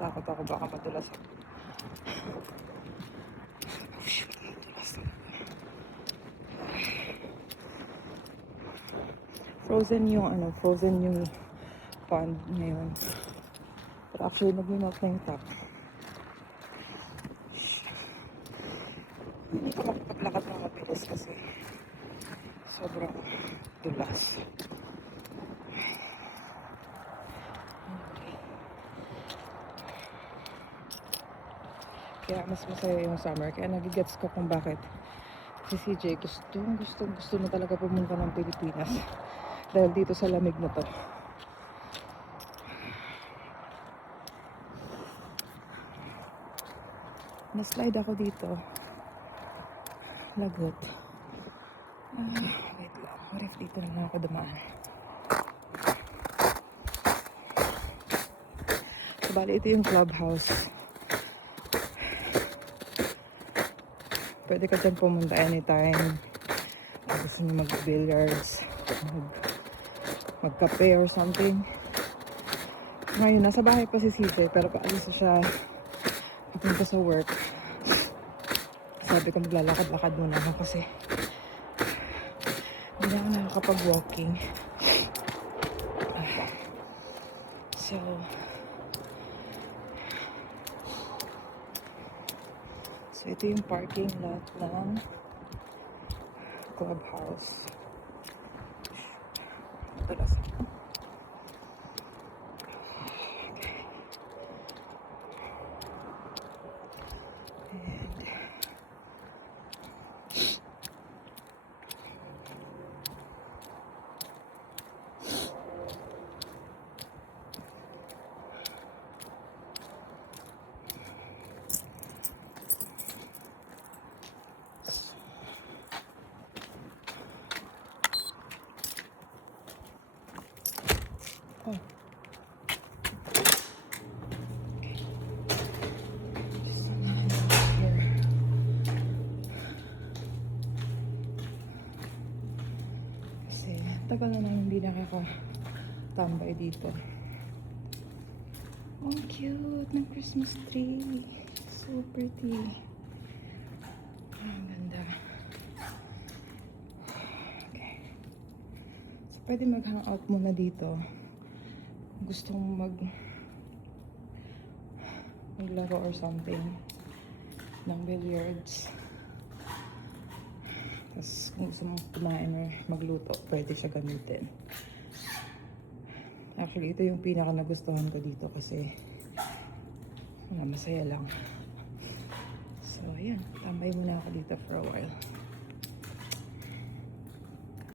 Takot ako baka madulas ako. Oh shoot, madulas ako. Frozen yung pond ngayon. Pero actually, nag-melt na yung top. Hindi ko makapaglakad ng mabilis kasi sobrang dulas. Kaya mas masaya yung summer. Kaya nagigets ko kung bakit si CJ gusto na talaga pumunta ng Pilipinas. Dahil dito sa lamig na to. Na-slide ako dito. Lagot. Wait lang. What if dito na lang ako dumaan? So, bali ito yung clubhouse. Pwede ka dyan pumunta anytime. Gusto nyo mag-billiards, mag-cafe or something. Ngayon, nasa bahay pa si CJ, pero paalis siya papunta sa work. Sabi ko maglalakad-lakad muna ako kasi hindi na ako nakakapag-walking. So ito yung parking lot ng clubhouse. Tulas ako. Oh. Okay. Just here. Kasi tagal na nang hindi nakakatambay dito. Oh, cute ng Christmas tree. So pretty. Ang ganda. Okay. So pwede mag-hangout muna dito. Gustong maglaro or something ng billiards. Tapos kung gusto mong kumain or magluto, pwede siya gamitin. Actually, ito yung pinaka nagustuhan ko dito kasi masaya lang. So, ayan. Tambay muna ako dito for a while.